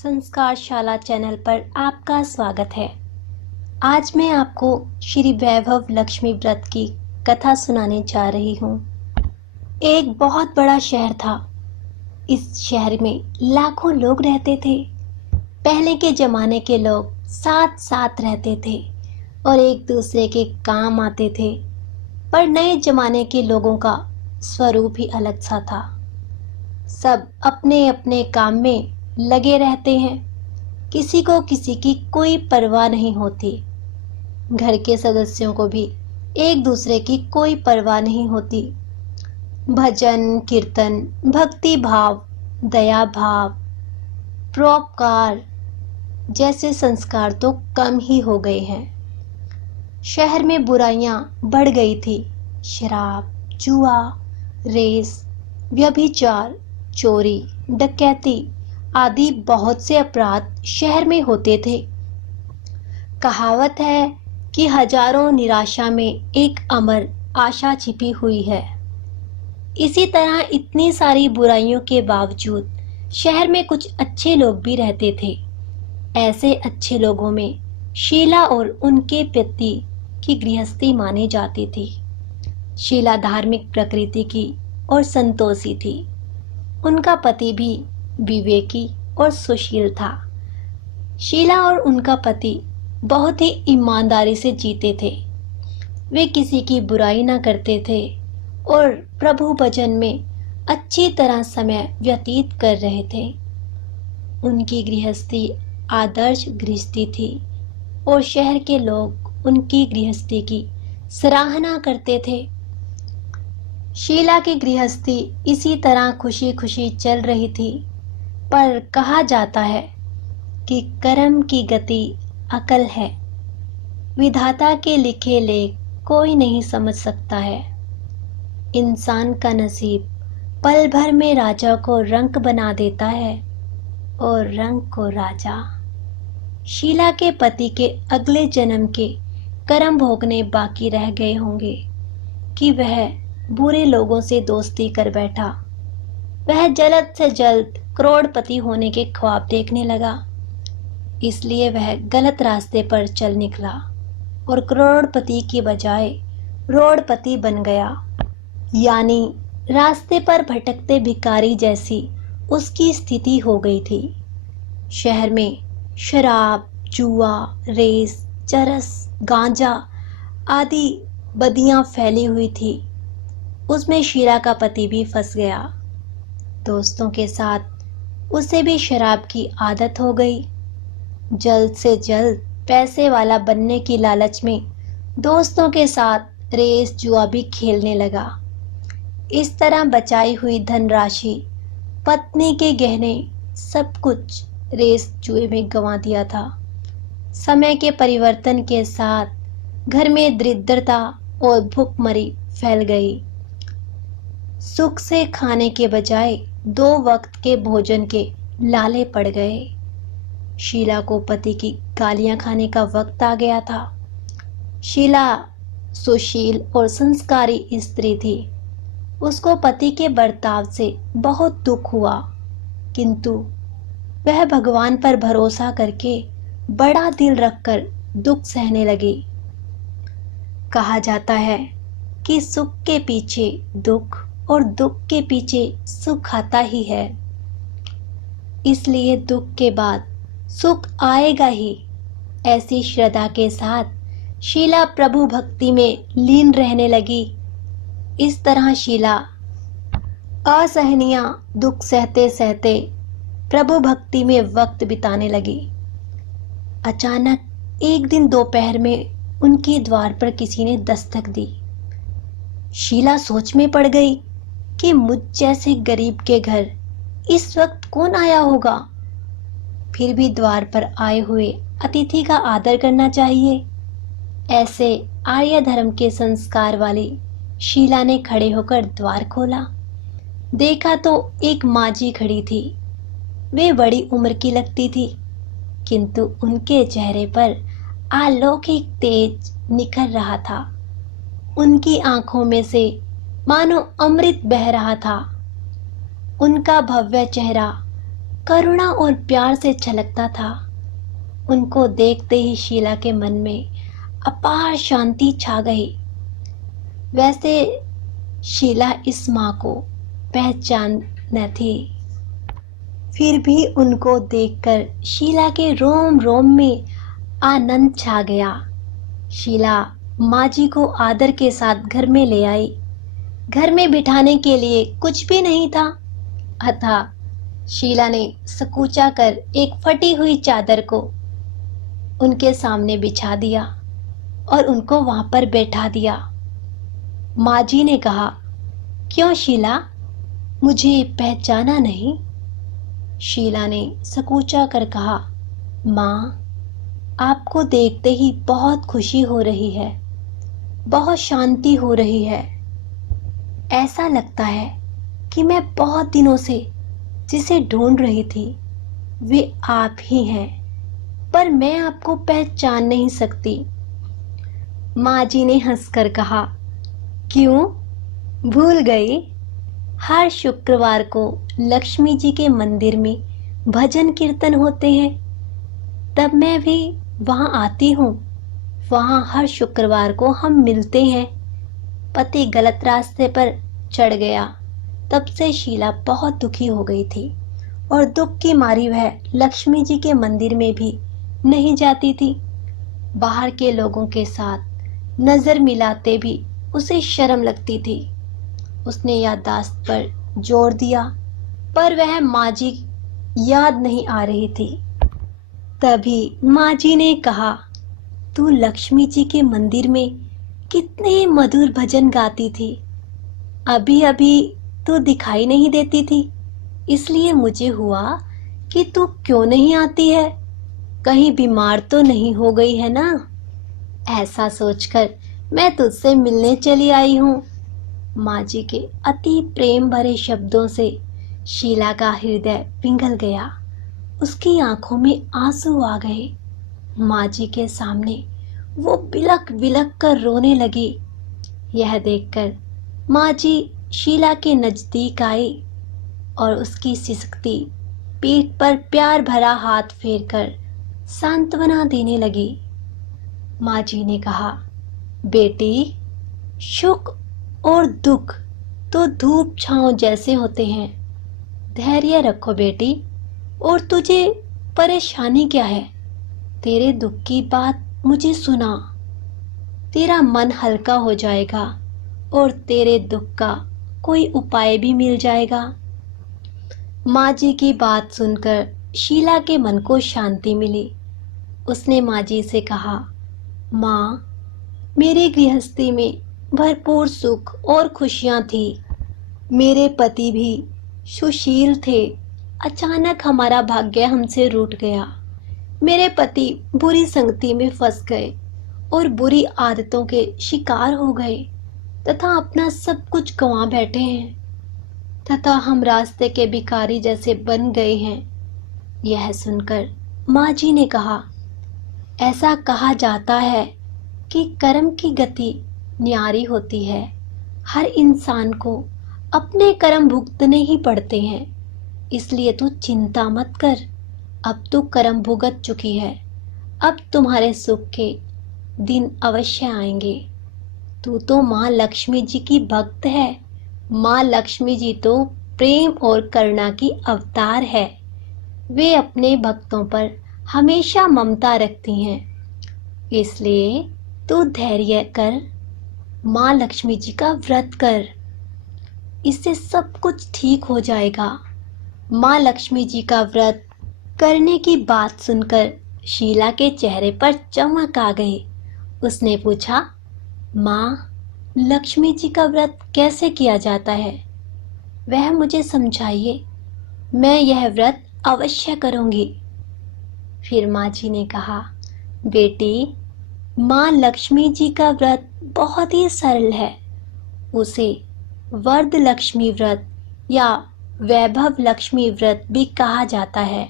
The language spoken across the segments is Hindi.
संस्कारशाला चैनल पर आपका स्वागत है। आज मैं आपको श्री वैभव लक्ष्मी व्रत की कथा सुनाने जा रही हूँ। एक बहुत बड़ा शहर था। इस शहर में लाखों लोग रहते थे। पहले के जमाने के लोग साथ साथ रहते थे और एक दूसरे के काम आते थे, पर नए जमाने के लोगों का स्वरूप ही अलग सा था। सब अपने अपने काम में लगे रहते हैं। किसी को किसी की कोई परवाह नहीं होती। घर के सदस्यों को भी एक दूसरे की कोई परवाह नहीं होती। भजन कीर्तन, भक्ति भाव, दया भाव, परोपकार जैसे संस्कार तो कम ही हो गए हैं। शहर में बुराइयां बढ़ गई थी। शराब, जुआ, रेस, व्यभिचार, चोरी, डकैती आदि बहुत से अपराध शहर में होते थे। कहावत है कि हजारों निराशा में एक अमर आशा छिपी हुई है। इसी तरह इतनी सारी बुराइयों के बावजूद शहर में कुछ अच्छे लोग भी रहते थे। ऐसे अच्छे लोगों में शीला और उनके पति की गृहस्थी मानी जाती थी। शीला धार्मिक प्रकृति की और संतोषी थी। उनका पति भी विवेकी और सुशील था। शीला और उनका पति बहुत ही ईमानदारी से जीते थे। वे किसी की बुराई ना करते थे और प्रभु भजन में अच्छी तरह समय व्यतीत कर रहे थे। उनकी गृहस्थी आदर्श गृहस्थी थी और शहर के लोग उनकी गृहस्थी की सराहना करते थे। शीला की गृहस्थी इसी तरह खुशी खुशी चल रही थी, पर कहा जाता है कि कर्म की गति अकल है। विधाता के लिखे लेख कोई नहीं समझ सकता है। इंसान का नसीब पल भर में राजा को रंक बना देता है और रंक को राजा। शीला के पति के अगले जन्म के कर्म भोगने बाकी रह गए होंगे कि वह बुरे लोगों से दोस्ती कर बैठा। वह जल्द से जल्द करोड़पति होने के ख्वाब देखने लगा। इसलिए वह गलत रास्ते पर चल निकला और करोड़पति की बजाय रोड़पति बन गया। यानी रास्ते पर भटकते भिखारी जैसी उसकी स्थिति हो गई थी। शहर में शराब, जुआ, रेस, चरस, गांजा आदि बदियां फैली हुई थी। उसमें शीला का पति भी फंस गया। दोस्तों के साथ उसे भी शराब की आदत हो गई। जल्द से जल्द पैसे वाला बनने की लालच में दोस्तों के साथ रेस जुआ भी खेलने लगा। इस तरह बचाई हुई धनराशि, पत्नी के गहने, सब कुछ रेस जुए में गंवा दिया था। समय के परिवर्तन के साथ घर में दरिद्रता और भूखमरी फैल गई। सुख से खाने के बजाय 2 वक्त के भोजन के लाले पड़ गए। शीला को पति की गालियां खाने का वक्त आ गया था। शीला सुशील और संस्कारी स्त्री थी। उसको पति के बर्ताव से बहुत दुख हुआ, किंतु वह भगवान पर भरोसा करके बड़ा दिल रखकर दुख सहने लगी। कहा जाता है कि सुख के पीछे दुख और दुख के पीछे सुख आता ही है। इसलिए दुख के बाद सुख आएगा ही। ऐसी श्रद्धा के साथ शीला प्रभु भक्ति में लीन रहने लगी। इस तरह शीला असहनीय दुख सहते सहते प्रभु भक्ति में वक्त बिताने लगी। अचानक एक दिन दोपहर में उनके द्वार पर किसी ने दस्तक दी। शीला सोच में पड़ गई कि मुझ जैसे गरीब के घर इस वक्त कौन आया होगा। फिर भी द्वार पर आए हुए अतिथि का आदर करना चाहिए। ऐसे आर्य धर्म के संस्कार वाली शीला ने खड़े होकर द्वार खोला। देखा तो एक माजी खड़ी थी। वे बड़ी उम्र की लगती थी, किंतु उनके चेहरे पर अलौकिक तेज निखर रहा था। उनकी आंखों में से मानो अमृत बह रहा था। उनका भव्य चेहरा करुणा और प्यार से छलकता था। उनको देखते ही शीला के मन में अपार शांति छा गई। वैसे शीला इस माँ को पहचान न थी, फिर भी उनको देखकर शीला के रोम रोम में आनंद छा गया। शीला माँ जी को आदर के साथ घर में ले आई। घर में बिठाने के लिए कुछ भी नहीं था, अतः शीला ने सकूचा कर एक फटी हुई चादर को उनके सामने बिछा दिया और उनको वहां पर बैठा दिया। माँ जी ने कहा, क्यों शीला, मुझे पहचाना नहीं? शीला ने सकूचा कर कहा, माँ, आपको देखते ही बहुत खुशी हो रही है, बहुत शांति हो रही है। ऐसा लगता है कि मैं बहुत दिनों से जिसे ढूंढ रही थी वे आप ही हैं, पर मैं आपको पहचान नहीं सकती। माँ जी ने हंसकर कहा, क्यों, भूल गई? हर शुक्रवार को लक्ष्मी जी के मंदिर में भजन कीर्तन होते हैं, तब मैं भी वहां आती हूँ। वहां हर शुक्रवार को हम मिलते हैं। पति गलत रास्ते पर चढ़ गया, तब से शीला बहुत दुखी हो गई थी और दुख की मारी वह लक्ष्मी जी के मंदिर में भी नहीं जाती थी। बाहर के लोगों के साथ नजर मिलाते भी उसे शर्म लगती थी। उसने याददाश्त पर जोर दिया, पर वह माँ जी याद नहीं आ रही थी। तभी माँ जी ने कहा, तू लक्ष्मी जी के मंदिर में कितने मधुर भजन गाती थी, अभी अभी तू दिखाई नहीं देती थी, इसलिए मुझे हुआ कि तू क्यों नहीं आती है, कहीं बीमार तो नहीं हो गई है ना? ऐसा सोचकर मैं तुझसे मिलने चली आई हूँ। माँ जी के अति प्रेम भरे शब्दों से शीला का हृदय पिघल गया। उसकी आंखों में आंसू आ गए। माँ जी के सामने वो बिलख बिलख कर रोने लगी। यह देखकर माँ जी शीला के नजदीक आई और उसकी सिसकती पीठ पर प्यार भरा हाथ फेरकर सांत्वना देने लगी। माँ जी ने कहा, बेटी, सुख और दुख तो धूप छांव जैसे होते हैं। धैर्य रखो बेटी, और तुझे परेशानी क्या है? तेरे दुख की बात मुझे सुना, तेरा मन हल्का हो जाएगा और तेरे दुख का कोई उपाय भी मिल जाएगा। माँ जी की बात सुनकर शीला के मन को शांति मिली। उसने माँ जी से कहा, माँ, मेरी गृहस्थी में भरपूर सुख और खुशियाँ थी। मेरे पति भी सुशील थे। अचानक हमारा भाग्य हमसे रूठ गया। मेरे पति बुरी संगति में फंस गए और बुरी आदतों के शिकार हो गए तथा अपना सब कुछ गंवा बैठे हैं, तथा हम रास्ते के भिखारी जैसे बन गए हैं। यह सुनकर माँ जी ने कहा, ऐसा कहा जाता है कि कर्म की गति न्यारी होती है। हर इंसान को अपने कर्म भुगतने ही पड़ते हैं, इसलिए तू चिंता मत कर। अब तू कर्म भुगत चुकी है, अब तुम्हारे सुख के दिन अवश्य आएंगे। तू तो माँ लक्ष्मी जी की भक्त है। माँ लक्ष्मी जी तो प्रेम और करुणा की अवतार है। वे अपने भक्तों पर हमेशा ममता रखती हैं, इसलिए तू धैर्य कर, माँ लक्ष्मी जी का व्रत कर, इससे सब कुछ ठीक हो जाएगा। माँ लक्ष्मी जी का व्रत करने की बात सुनकर शीला के चेहरे पर चमक आ गई। उसने पूछा, माँ, लक्ष्मी जी का व्रत कैसे किया जाता है? वह मुझे समझाइए, मैं यह व्रत अवश्य करूंगी। फिर माँ जी ने कहा, बेटी, माँ लक्ष्मी जी का व्रत बहुत ही सरल है। उसे वरद लक्ष्मी व्रत या वैभव लक्ष्मी व्रत भी कहा जाता है।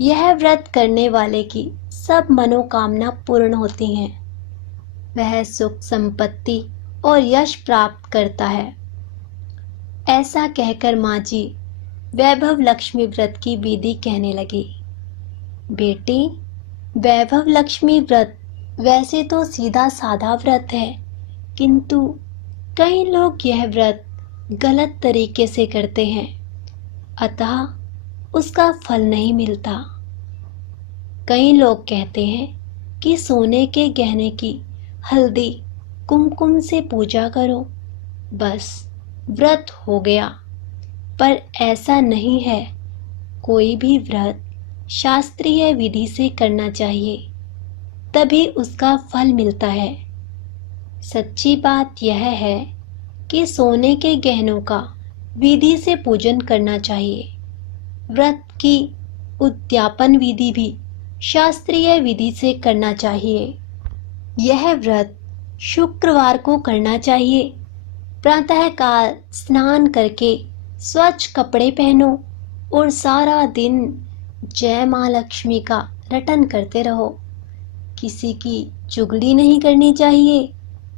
यह व्रत करने वाले की सब मनोकामना पूर्ण होती हैं। वह सुख संपत्ति और यश प्राप्त करता है। ऐसा कहकर माँ जी वैभव लक्ष्मी व्रत की विधि कहने लगी। बेटी, वैभव लक्ष्मी व्रत वैसे तो सीधा साधा व्रत है, किंतु कई लोग यह व्रत गलत तरीके से करते हैं, अतः उसका फल नहीं मिलता। कई लोग कहते हैं कि सोने के गहने की हल्दी कुमकुम से पूजा करो, बस व्रत हो गया। पर ऐसा नहीं है। कोई भी व्रत शास्त्रीय विधि से करना चाहिए, तभी उसका फल मिलता है। सच्ची बात यह है कि सोने के गहनों का विधि से पूजन करना चाहिए। व्रत की उद्यापन विधि भी शास्त्रीय विधि से करना चाहिए। यह व्रत शुक्रवार को करना चाहिए। प्रातःकाल स्नान करके स्वच्छ कपड़े पहनो और सारा दिन जय माँ लक्ष्मी का रटन करते रहो। किसी की चुगली नहीं करनी चाहिए।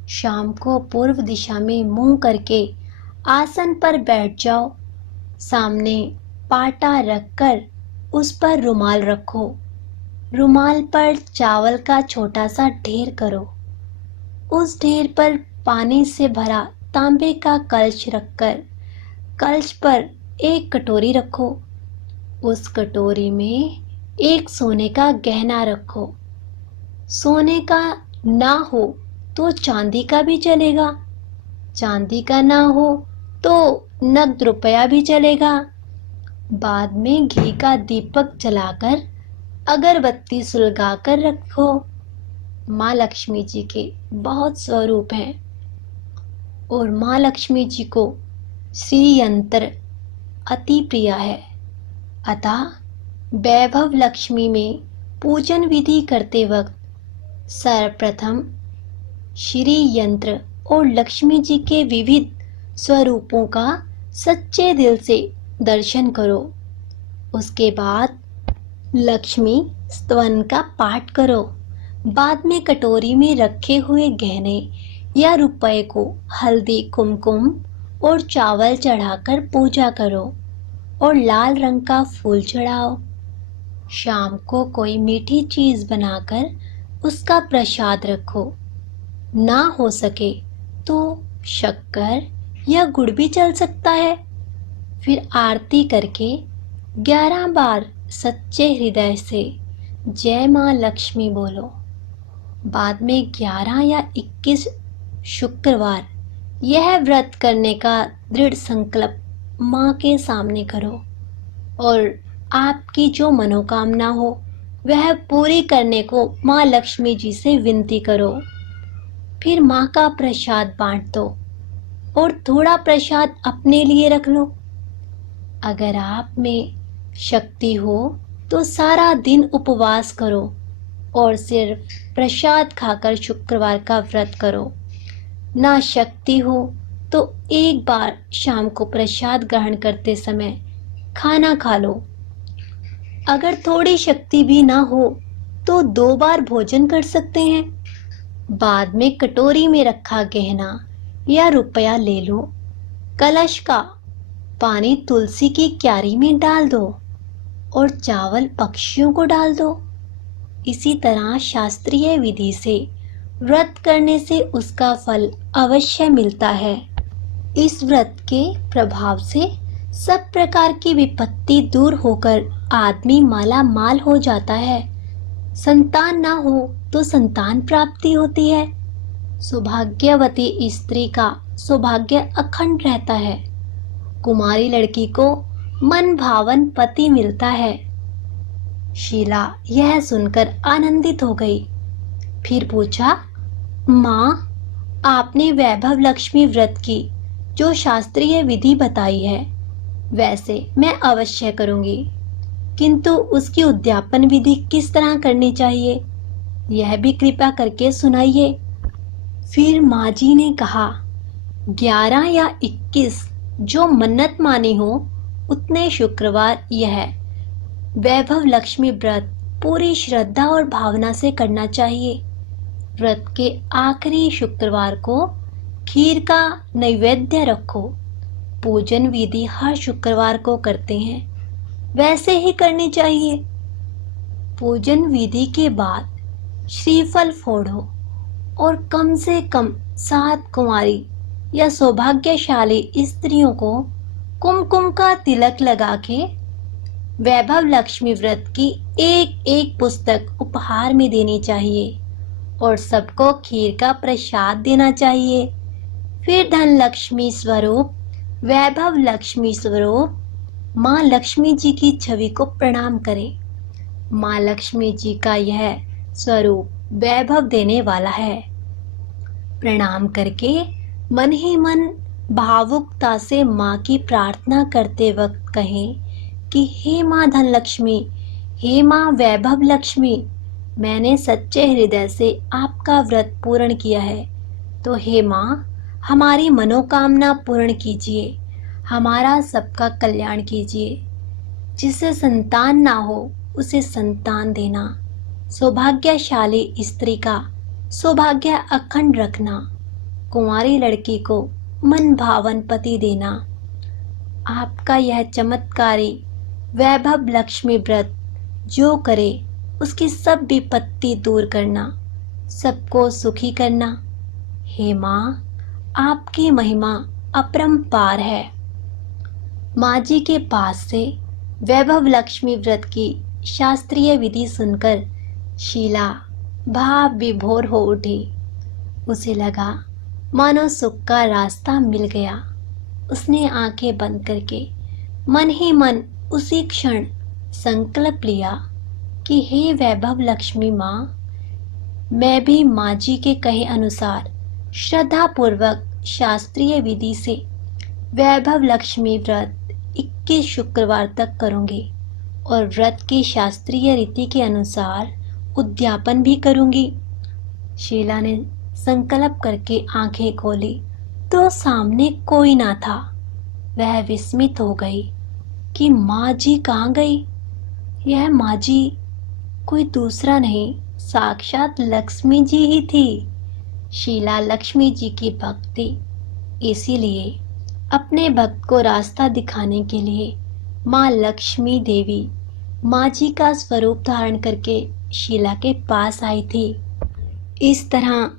शाम को पूर्व दिशा में मुंह करके आसन पर बैठ जाओ। सामने पाटा रखकर उस पर रुमाल रखो। रुमाल पर चावल का छोटा सा ढेर करो। उस ढेर पर पानी से भरा तांबे का कलश रखकर कलश पर एक कटोरी रखो। उस कटोरी में एक सोने का गहना रखो। सोने का ना हो तो चांदी का भी चलेगा। चांदी का ना हो तो नगद रुपया भी चलेगा। बाद में घी का दीपक जलाकर अगरबत्ती सुलगाकर रखो। माँ लक्ष्मी जी के बहुत स्वरूप हैं और माँ लक्ष्मी जी को श्री यंत्र अति प्रिय है। अतः वैभव लक्ष्मी में पूजन विधि करते वक्त सर्वप्रथम श्री यंत्र और लक्ष्मी जी के विविध स्वरूपों का सच्चे दिल से दर्शन करो। उसके बाद लक्ष्मी स्तवन का पाठ करो। बाद में कटोरी में रखे हुए गहने या रुपए को हल्दी कुमकुम और चावल चढ़ाकर पूजा करो और लाल रंग का फूल चढ़ाओ। शाम को कोई मीठी चीज बनाकर उसका प्रसाद रखो। ना हो सके तो शक्कर या गुड़ भी चल सकता है। फिर आरती करके 11 बार सच्चे हृदय से जय माँ लक्ष्मी बोलो। बाद में 11 या 21 शुक्रवार यह व्रत करने का दृढ़ संकल्प माँ के सामने करो और आपकी जो मनोकामना हो वह पूरी करने को माँ लक्ष्मी जी से विनती करो। फिर माँ का प्रसाद बांट दो और थोड़ा प्रसाद अपने लिए रख लो। अगर आप में शक्ति हो तो सारा दिन उपवास करो और सिर्फ प्रसाद खाकर शुक्रवार का व्रत करो। ना शक्ति हो तो एक बार शाम को प्रसाद ग्रहण करते समय खाना खा लो। अगर थोड़ी शक्ति भी ना हो तो 2 बार भोजन कर सकते हैं। बाद में कटोरी में रखा गहना या रुपया ले लो। कलश का पानी तुलसी की क्यारी में डाल दो और चावल पक्षियों को डाल दो। इसी तरह शास्त्रीय विधि से व्रत करने से उसका फल अवश्य मिलता है। इस व्रत के प्रभाव से सब प्रकार की विपत्ति दूर होकर आदमी माला माल हो जाता है। संतान ना हो तो संतान प्राप्ति होती है। सौभाग्यवती स्त्री का सौभाग्य अखंड रहता है। कुमारी लड़की को मन भावन पति मिलता है। शीला यह सुनकर आनंदित हो गई। फिर पूछा, माँ, आपने वैभव लक्ष्मी व्रत की जो शास्त्रीय विधि बताई है वैसे मैं अवश्य करूंगी, किंतु उसकी उद्यापन विधि किस तरह करनी चाहिए यह भी कृपया करके सुनाइए। फिर माँ जी ने कहा, 11 या 21 जो मन्नत मानी हो उतने शुक्रवार यह वैभव लक्ष्मी व्रत पूरी श्रद्धा और भावना से करना चाहिए। व्रत के आखिरी शुक्रवार को खीर का नैवेद्य रखो। पूजन विधि हर शुक्रवार को करते हैं, वैसे ही करनी चाहिए। पूजन विधि के बाद श्रीफल फोड़ो और कम से कम 7 कुंवारी या सौभाग्यशाली स्त्रियों को कुमकुम का तिलक लगा के वैभव लक्ष्मी व्रत की एक एक पुस्तक उपहार में देनी चाहिए और सबको खीर का प्रसाद देना चाहिए। फिर धन लक्ष्मी स्वरूप, वैभव लक्ष्मी स्वरूप माँ लक्ष्मी जी की छवि को प्रणाम करें। माँ लक्ष्मी जी का यह स्वरूप वैभव देने वाला है। प्रणाम करके मन ही मन भावुकता से माँ की प्रार्थना करते वक्त कहें कि हे माँ धन लक्ष्मी, हे माँ वैभव लक्ष्मी, मैंने सच्चे हृदय से आपका व्रत पूर्ण किया है, तो हे माँ हमारी मनोकामना पूर्ण कीजिए, हमारा सबका कल्याण कीजिए। जिसे संतान ना हो उसे संतान देना, सौभाग्यशाली स्त्री का सौभाग्य अखंड रखना, कुंवारी लड़की को मन भावन पति देना। आपका यह चमत्कारी वैभव लक्ष्मी व्रत जो करे उसकी सब विपत्ति दूर करना, सबको सुखी करना। हे माँ, आपकी महिमा अपरंपार है। माँ जी के पास से वैभव लक्ष्मी व्रत की शास्त्रीय विधि सुनकर शीला भाव विभोर हो उठी। उसे लगा मानो सुख का रास्ता मिल गया। उसने आंखें बंद करके मन ही मन उसी क्षण संकल्प लिया कि हे वैभव लक्ष्मी माँ, मैं भी माँ जी के कहे अनुसार श्रद्धा पूर्वक शास्त्रीय विधि से वैभव लक्ष्मी व्रत 21 शुक्रवार तक करूंगी और व्रत की शास्त्रीय रीति के अनुसार उद्यापन भी करूंगी। शीला ने संकल्प करके आंखें खोली तो सामने कोई ना था। वह विस्मित हो गई कि माँ जी कहाँ गई। यह माँ जी कोई दूसरा नहीं, साक्षात लक्ष्मी जी ही थी। शीला लक्ष्मी जी की भक्त थी, इसीलिए अपने भक्त को रास्ता दिखाने के लिए माँ लक्ष्मी देवी माँ जी का स्वरूप धारण करके शीला के पास आई थी। इस तरह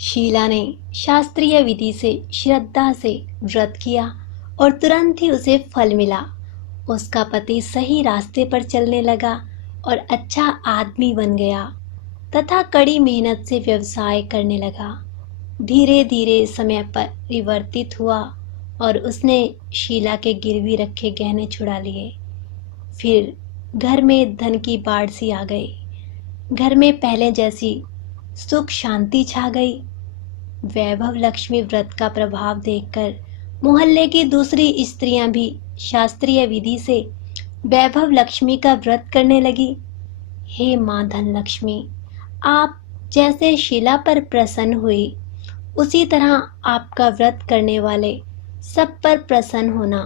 शीला ने शास्त्रीय विधि से श्रद्धा से व्रत किया और तुरंत ही उसे फल मिला। उसका पति सही रास्ते पर चलने लगा और अच्छा आदमी बन गया तथा कड़ी मेहनत से व्यवसाय करने लगा। धीरे धीरे समय परिवर्तित हुआ और उसने शीला के गिरवी रखे गहने छुड़ा लिए। फिर घर में धन की बाढ़ सी आ गई। घर में पहले जैसी सुख शांति छा गई। वैभव लक्ष्मी व्रत का प्रभाव देखकर मोहल्ले की दूसरी स्त्रियां भी शास्त्रीय विधि से वैभव लक्ष्मी का व्रत करने लगी। हे माँ धन लक्ष्मी, आप जैसे शीला पर प्रसन्न हुई उसी तरह आपका व्रत करने वाले सब पर प्रसन्न होना,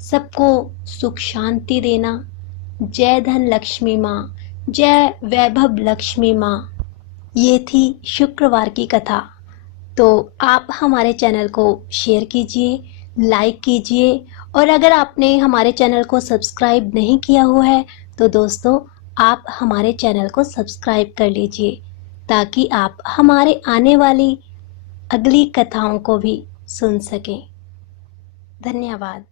सबको सुख शांति देना। जय धन लक्ष्मी माँ, जय वैभव लक्ष्मी माँ। ये थी शुक्रवार की कथा। तो आप हमारे चैनल को शेयर कीजिए, लाइक कीजिए और अगर आपने हमारे चैनल को सब्सक्राइब नहीं किया हुआ है तो दोस्तों आप हमारे चैनल को सब्सक्राइब कर लीजिए ताकि आप हमारे आने वाली अगली कथाओं को भी सुन सकें। धन्यवाद।